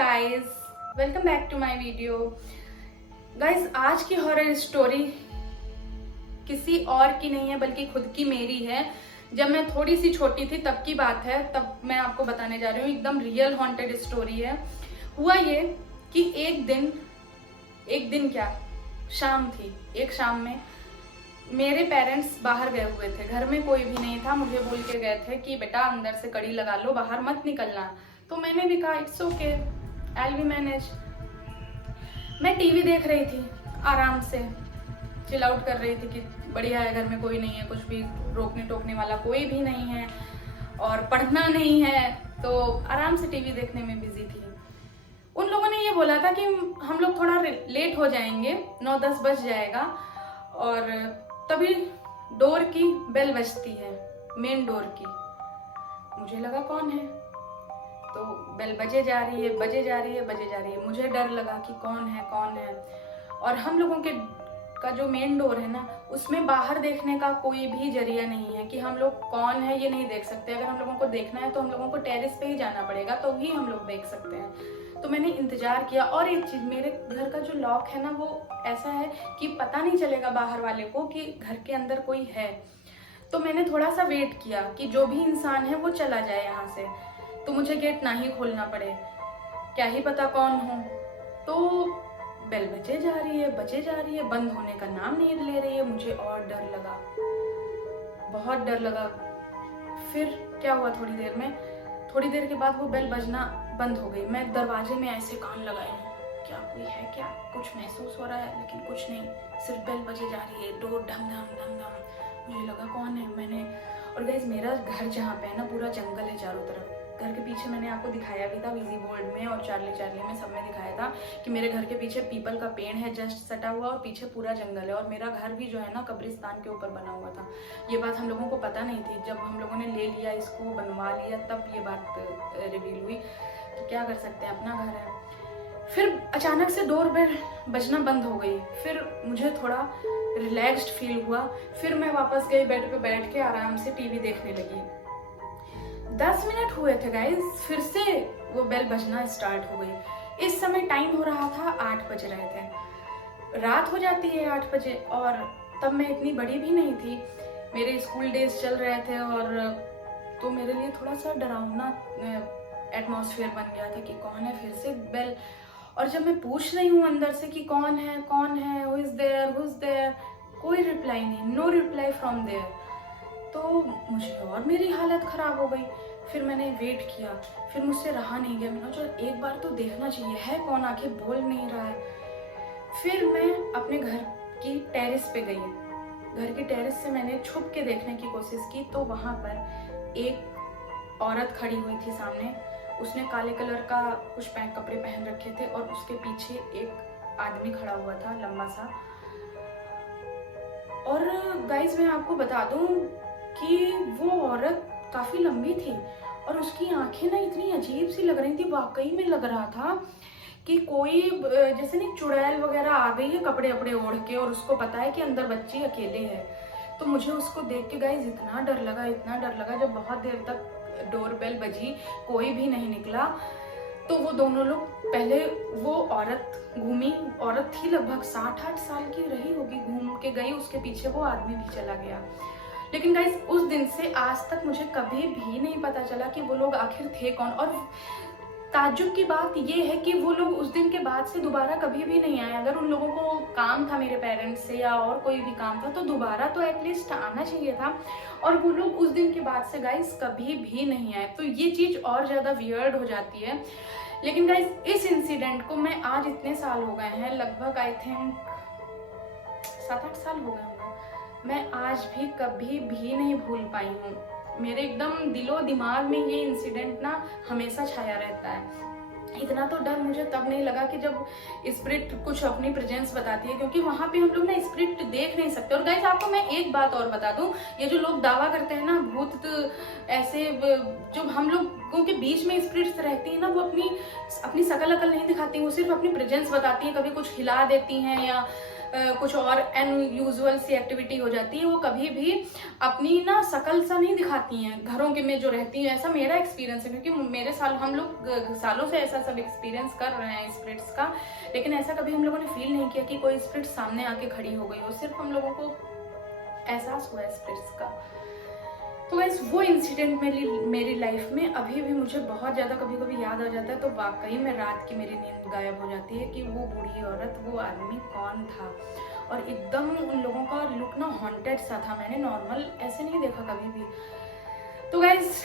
Guys, welcome back to my video. Guys, आज की horror story किसी और की नहीं है बल्कि खुद की मेरी है। जब मैं थोड़ी सी छोटी थी तब की बात है, तब मैं आपको बताने जा रही हूँ। एकदम रियल हॉन्टेड स्टोरी है। हुआ ये कि एक दिन क्या, शाम थी। एक शाम में मेरे पेरेंट्स बाहर गए हुए थे, घर में कोई भी नहीं था। मुझे बोल के गए थे कि बेटा अंदर से कड़ी लगा लो, बाहर मत निकलना। तो मैंने भी कहा it's okay, I will manage. मैं टीवी देख रही थी, आराम से चिल आउट कर रही थी कि बढ़िया है, घर में कोई नहीं है, कुछ भी रोकने टोकने वाला कोई भी नहीं है और पढ़ना नहीं है, तो आराम से टीवी देखने में बिजी थी। उन लोगों ने ये बोला था कि हम लोग थोड़ा लेट हो जाएंगे, 9-10 बज जाएगा। और तभी डोर की बेल बजती है, मेन डोर की। मुझे लगा कौन है, तो बेल बजे जा रही है, बजे जा रही है, बजे जा रही है। मुझे डर लगा कि कौन है। और हम लोगों के का जो मेन डोर है ना, उसमें बाहर देखने का कोई भी जरिया नहीं है कि हम लोग कौन है ये नहीं देख सकते। अगर हम लोगों को देखना है तो हम लोगों को टेरेस पे ही जाना पड़ेगा, तो ही हम लोग देख सकते हैं। तो मैंने इंतजार किया। और एक चीज, मेरे घर का जो लॉक है ना, वो ऐसा है कि पता नहीं चलेगा बाहर वाले को कि घर के अंदर कोई है। तो मैंने थोड़ा सा वेट किया कि जो भी इंसान है वो चला जाए यहाँ से, तो मुझे गेट ना ही खोलना पड़े, क्या ही पता कौन हो। तो बेल बजे जा रही है, बंद होने का नाम नहीं ले रही है। मुझे और डर लगा, बहुत डर लगा। फिर क्या हुआ, थोड़ी देर के बाद वो बेल बजना बंद हो गई। मैं दरवाजे में ऐसे कान लगाई हूँ, क्या कोई है क्या, कुछ महसूस हो रहा है, लेकिन कुछ नहीं, सिर्फ बेल बजे जा रही है, डोर ढम ढम ढम ढम। मुझे लगा कौन है। मैंने, और गाइस मेरा घर जहाँ पे है ना, पूरा जंगल है चारों तरफ। घर के पीछे मैंने आपको दिखाया भी था, विजी वर्ल्ड में और चार्ली में, सब में दिखाया था कि मेरे घर के पीछे पीपल का पेड़ है जस्ट सटा हुआ, और पीछे पूरा जंगल है। और मेरा घर भी जो है ना, कब्रिस्तान के ऊपर बना हुआ था। ये बात हम लोगों को पता नहीं थी। जब हम लोगों ने ले लिया, इसको बनवा लिया, तब ये बात रिवील हुई। तो क्या कर सकते हैं, अपना घर है। फिर अचानक से डोर बेल बजना बंद हो गई। फिर मुझे थोड़ा रिलैक्स्ड फील हुआ। फिर मैं वापस गई, बेड पे बैठ के आराम से टीवी देखने लगी। 10 मिनट हुए थे गाइस, फिर से वो बेल बजना स्टार्ट हो गई। इस समय टाइम हो रहा था 8 बज रहे थे। रात हो जाती है 8 बजे, और तब मैं इतनी बड़ी भी नहीं थी, मेरे स्कूल डेज चल रहे थे। और तो मेरे लिए थोड़ा सा डरावना एटमॉस्फेयर बन गया था कि कौन है, फिर से बेल। और जब मैं पूछ रही हूँ अंदर से कि कौन है, हु इज देयर, कोई रिप्लाई नहीं, नो रिप्लाई फ्रॉम देयर। तो मुझे और मेरी हालत खराब हो गई। फिर मैंने वेट किया, फिर मुझसे रहा नहीं गया। मैंने कहा एक बार तो देखना चाहिए, है कौन, आखिर बोल नहीं रहा है। फिर मैं अपने घर की टेरेस पे गई। घर की टेरेस से मैंने छुप के देखने की कोशिश की, तो वहां पर एक औरत खड़ी हुई थी सामने। उसने काले कलर का कुछ कपड़े पहन रखे थे, और उसके पीछे एक आदमी खड़ा हुआ था, लंबा सा। और गाइज मैं आपको बता दूं कि वो औरत काफी लंबी थी, और उसकी आंखें ना इतनी अजीब सी लग रही थी। वाकई में लग रहा था कि कोई जैसे नहीं, चुड़ैल वगैरह आ गई है कपड़े वपड़े ओढ़ के, और उसको पता है कि अंदर बच्ची अकेले है। तो मुझे उसको देख के गाइज इतना डर लगा। जब बहुत देर तक डोर बेल बजी, कोई भी नहीं निकला, तो वो दोनों लोग, पहले वो औरत घूमी, औरत थी लगभग 60-8 साल की रही होगी, घूम के गई, उसके पीछे वो आदमी भी चला गया। लेकिन गाइस उस दिन से आज तक मुझे कभी भी नहीं पता चला कि वो लोग आखिर थे कौन। और ताज्जुब की बात ये है कि वो लोग उस दिन के बाद से दोबारा कभी भी नहीं आए। अगर उन लोगों को काम था मेरे पेरेंट्स से या और कोई भी काम था, तो दोबारा तो एटलीस्ट आना चाहिए था। और वो लोग उस दिन के बाद से गाइस कभी भी नहीं आए। तो ये चीज और ज्यादा वियर्ड हो जाती है। लेकिन गाइस इस इंसिडेंट को मैं आज, इतने साल हो गए हैं, लगभग आई थिंक 7-8 साल हो गए होंगे, मैं आज भी कभी भी नहीं भूल पाई हूँ। मेरे एकदम दिलो दिमाग में ये इंसिडेंट ना हमेशा छाया रहता है। इतना तो डर मुझे तब नहीं लगा कि जब स्पिरिट कुछ अपनी प्रेजेंस बताती है, क्योंकि वहां पे हम लोग ना स्पिरिट देख नहीं सकते। और गाइस आपको मैं एक बात और बता दूं, ये जो लोग दावा करते हैं ना भूत ऐसे, जो हम लोगों के बीच में स्पिरिट्स रहती है ना, वो अपनी शकल अकल नहीं दिखाती, वो सिर्फ अपनी प्रेजेंस बताती है। कभी कुछ हिला देती हैं या कुछ और अनयूजुअल सी एक्टिविटी हो जाती है, वो कभी भी अपनी ना शकल सा नहीं दिखाती हैं घरों के में जो रहती हैं। ऐसा मेरा एक्सपीरियंस है, क्योंकि हम लोग सालों से ऐसा सब एक्सपीरियंस कर रहे हैं स्पिरिट्स का, लेकिन ऐसा कभी हम लोगों ने फील नहीं किया कि कोई स्पिरिट सामने आके खड़ी हो गई हो। सिर्फ हम लोगों को एहसास हुआ है स्पिरिट्स का। तो गाइस वो इंसिडेंट मेरी लाइफ में अभी भी मुझे बहुत ज़्यादा कभी कभी याद आ जाता है, तो वाकई में रात की मेरी नींद गायब हो जाती है कि वो बूढ़ी औरत, वो आदमी कौन था। और एकदम उन लोगों का लुक ना हॉन्टेड सा था, मैंने नॉर्मल ऐसे नहीं देखा कभी भी। तो गाइस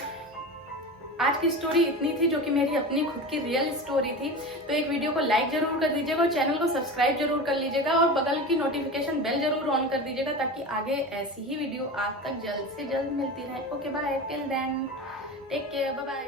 आज की स्टोरी इतनी थी, जो कि मेरी अपनी खुद की रियल स्टोरी थी। तो एक वीडियो को लाइक जरूर कर दीजिएगा और चैनल को सब्सक्राइब जरूर कर लीजिएगा और बगल की नोटिफिकेशन बेल जरूर ऑन कर दीजिएगा, ताकि आगे ऐसी ही वीडियो आप तक जल्द से जल्द मिलती रहे। Okay bye, till then take care, bye bye.